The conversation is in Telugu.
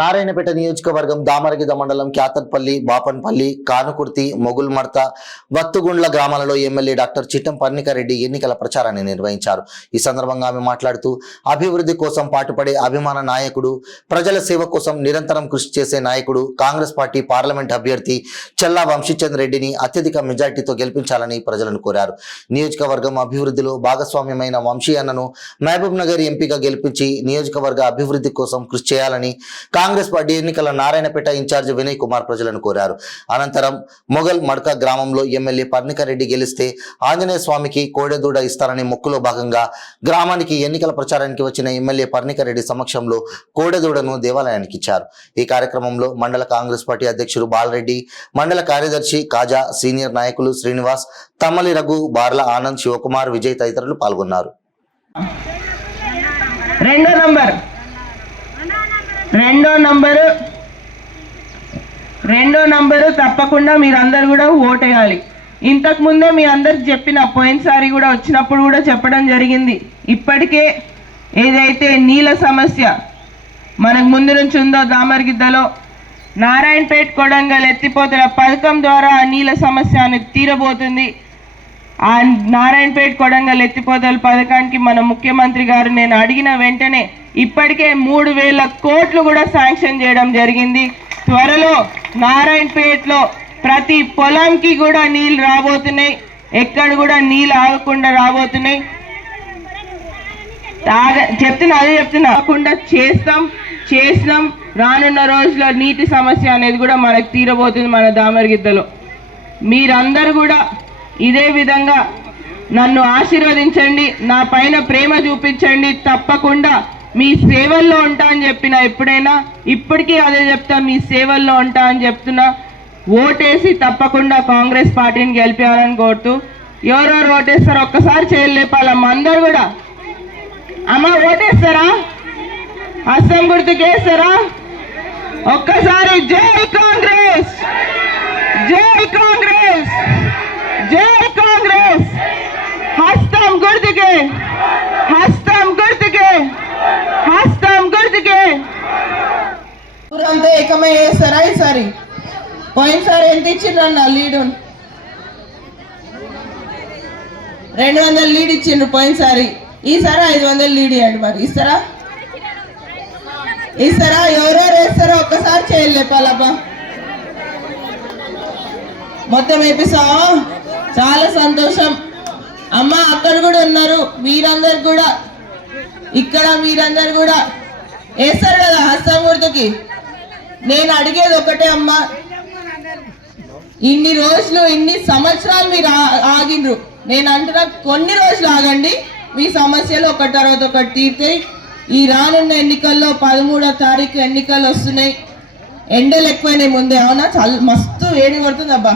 నారాయణపేట నియోజకవర్గం దామరగిద మండలం క్యాతర్పల్లి, బాపన్పల్లి, కానుకుర్తి, మొగుల్మర్త, వత్తుగుండ్ల గ్రామాలలో ఎమ్మెల్యే డాక్టర్ చిట్టం పర్ణికారెడ్డి ఎన్నికల ప్రచారాన్ని నిర్వహించారు. ఈ సందర్భంగా ఆమె మాట్లాడుతూ అభివృద్ధి కోసం పాటుపడే అభిమాన నాయకుడు, ప్రజల సేవ కోసం నిరంతరం కృషి చేసే నాయకుడు, కాంగ్రెస్ పార్టీ పార్లమెంట్ అభ్యర్థి చల్లా వంశీచంద్ రెడ్డిని అత్యధిక మెజార్టీతో గెలిపించాలని ప్రజలను కోరారు. నియోజకవర్గం అభివృద్ధిలో భాగస్వామ్యమైన వంశీ అన్నను మహబూబ్ నగర్ ఎంపీగా గెలిపించి నియోజకవర్గ అభివృద్ధి కోసం కృషి చేయాలని కాంగ్రెస్ పార్టీ ఎన్నికల నారాయణపేట ఇన్ఛార్జ్ వినయ్ కుమార్ ప్రజలను కోరారు. అనంతరం మొగల్ మడ్క గ్రామంలో ఎమ్మెల్యే పర్ణికారెడ్డి గెలిస్తే ఆంజనేయ స్వామికి కోడెదూడ ఇస్తారని మొక్కులో భాగంగా గ్రామానికి ఎన్నికల ప్రచారానికి వచ్చిన ఎమ్మెల్యే పర్ణికారెడ్డి సమక్షంలో కోడెదూడను దేవాలయానికి ఇచ్చారు. ఈ కార్యక్రమంలో మండల కాంగ్రెస్ పార్టీ అధ్యక్షుడు బాలరెడ్డి, మండల కార్యదర్శి కాజా, సీనియర్ నాయకులు శ్రీనివాస్, తమ్మలి రఘు, బార్ల ఆనంద్, శివకుమార్, విజయ్ తదితరులు పాల్గొన్నారు. రెండో నంబరు తప్పకుండా మీరందరూ కూడా ఓటేయాలి. ఇంతకు ముందే మీ అందరికి చెప్పిన, పోయినసారి కూడా వచ్చినప్పుడు కూడా చెప్పడం జరిగింది. ఇప్పటికే ఏదైతే నీళ్ళ సమస్య మనకు ముందు నుంచి ఉందో దామరగిద్దలో నారాయణపేట కొడంగల్ ఎత్తిపోతల పథకం ద్వారా ఆ నీళ్ళ సమస్య అనేది తీరబోతుంది. ఆ నారాయణపేట కొడంగల్ ఎత్తిపోతల పథకానికి మన ముఖ్యమంత్రి గారు నేను అడిగిన వెంటనే ఇప్పటికే 3,000 కోట్లు కూడా శాంక్షన్ చేయడం జరిగింది. త్వరలో నారాయణపేటలో ప్రతి పొలంకి కూడా నీళ్ళు రాబోతున్నాయి. ఎక్కడ కూడా నీళ్ళు ఆగకుండా రాబోతున్నాయి. కాకుండా చేస్తాం. రానున్న రోజుల్లో నీటి సమస్య అనేది కూడా మనకు తీరబోతుంది మన దామరగిద్దలో. మీరందరూ కూడా ఇదే విధంగా నన్ను ఆశీర్వదించండి, నా పైన ప్రేమ చూపించండి. తప్పకుండా మీ సేవల్లో ఉంటా అని చెప్పిన, ఎప్పుడైనా ఇప్పటికీ అదే చెప్తా, మీ సేవల్లో ఉంటా అని చెప్తున్నా. ఓటేసి తప్పకుండా కాంగ్రెస్ పార్టీని గెలిపించాలని కోరుతూ, ఎవరెవరు ఓటేస్తారో ఒక్కసారి చేయలేపాలమ్మ అందరు కూడా. అమ్మ ఓటేస్తారా? హస్తం గుర్తుకేస్తారా? ఒక్కసారి జై కాంగ్రెస్, జై కాంగ్రెస్, జై కాంగ్రెస్. హస్తం గుర్తుకే, హస్తం గుర్తుకే, హస్తం గుర్తుకే. ఊరంతా ఏకమై చేస్తారా ఈసారి? పోయినసారి ఎంత ఇచ్చిండ్రన్న లీడు? 200 లీడ్ ఇచ్చిండ్రు పోయినసారి. ఈసారి 500 లీడ్ ఇవ్వండి. మరి ఇస్తారా? ఎవరెవరు వేస్తారో ఒక్కసారి చేయలేపాలబ్బా. మొత్తం వేపిస్తావా? చాలా సంతోషం అమ్మ. అక్కడ కూడా ఉన్నారు మీరందరు కూడా, ఇక్కడ మీరందరు కూడా వేస్తారు కదా హస్తం గుర్తుకి. నేను అడిగేది ఒకటే అమ్మ, ఇన్ని రోజులు ఇన్ని సంవత్సరాలు మీరు ఆగిండ్రు. నేను అంటున్నా కొన్ని రోజులు ఆగండి, మీ సమస్యలు ఒకటి తర్వాత ఒకటి తీర్తాయి. ఈ రానున్న ఎన్నికల్లో 13వ తారీఖు ఎన్నికలు వస్తున్నాయి. ఎండలు ఎక్కువైనాయి ముందే, అవునా? మస్తు వేడి కొడుతుంది అబ్బా.